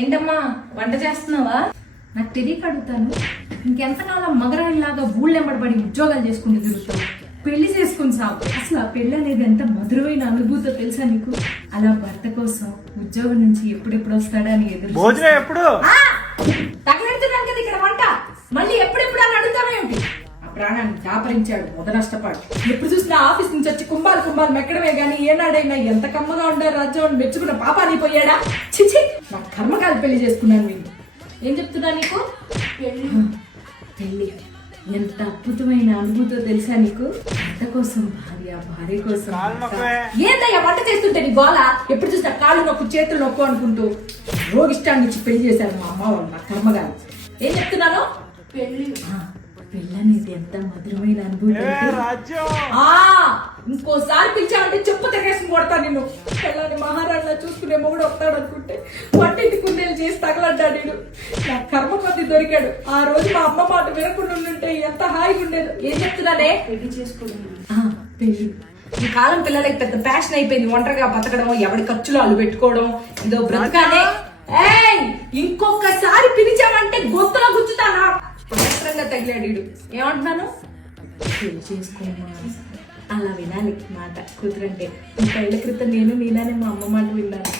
ఏంటమ్మా వంట చేస్తున్నావా? నాకు తెలియక అడుగుతాను. ఇంకెంతకాలం మగరాయిలాగా ఊళ్ళెంబడబడి ఉద్యోగాలు చేసుకుంటూ తిరుగుతావు? పెళ్లి చేసుకుని సాగు. అసలు ఆ పెళ్లి అనేది ఎంత మధురమైన అనుభూతో తెలుసా నీకు? అలా భర్త కోసం ఉద్యోగం నుంచి ఎప్పుడెప్పుడు వస్తాడని ఎదురు తగలెడుతున్నాను కదా ఇక్కడ వంట. మళ్ళీ ఎప్పుడెప్పుడు అని అడుగుతావేమిటి? ఆ ప్రాణాన్ని దాపరించాడు మొదనష్టపాడు. ఎప్పుడు చూసినా ఆఫీస్ నుంచి వచ్చి కుంభాలు మెక్కడమే గానీ ఏనాడైనా ఎంత కమ్మగా ఉండారు రాజ్యం మెచ్చుకున్న పాపాని పోయాడా? చిచి, నా కర్మకాలు పెళ్లి చేసుకున్నాను. నేను ఏం చెప్తున్నా నీకు? పెళ్లి ఎంత అద్భుతమైన అనుభూతో తెలుసా నీకు? భర్త కోసం భార్య కోసం. ఏందయ్యా వంట చేస్తుంటే నీ గోళ? ఎప్పుడు చూసినా కాళ్ళు నొక్కు చేతులు నొక్కు అనుకుంటూ రోగిష్టాన్ని ఇచ్చి పెళ్లి చేశారు మా అమ్మ వాళ్ళు. నా కర్మగారు. ఏం చెప్తున్నాను? పెళ్లి అనేది ఎంత మధురమైన అనుభూతి. ఇంకోసారి పిలిచావంటే చెప్పు తెగేసి కొడతా నిన్ను. పిల్లని మహారాణిలా చూసుకునే మొగుడు వస్తాడు అనుకుంటే వంటింటి కుందేలు చేసి తగలడ్డాడు నేను. నా కర్మ కొద్ది దొరికాడు. ఆ రోజు మా అమ్మ మాట వినకుండా ఉంటే ఎంత హాయిగా ఉండేది. ఏం చెప్తున్నానే? పెళ్లి చేసుకోవడం. పెళ్లి ఈ కాలం పిల్లలకి పెద్ద ప్యాషన్ అయిపోయింది. ఒంటరిగా బతకడం, ఎవడి ఖర్చులు వాళ్ళు పెట్టుకోవడం, ఇదో బ్రతకానే. ఇంకొకసారి పిలిచావంటే గొంతులో గుచ్చుతానా? పవిత్రంగా తగిలాడు. ఏమంటున్నాను? పెళ్లి చేసుకోమా అలా వినాలి మాట కూతురంటే. 30 ఏళ్ల క్రితం నేను మీనానే మా అమ్మ మాట విన్నాను.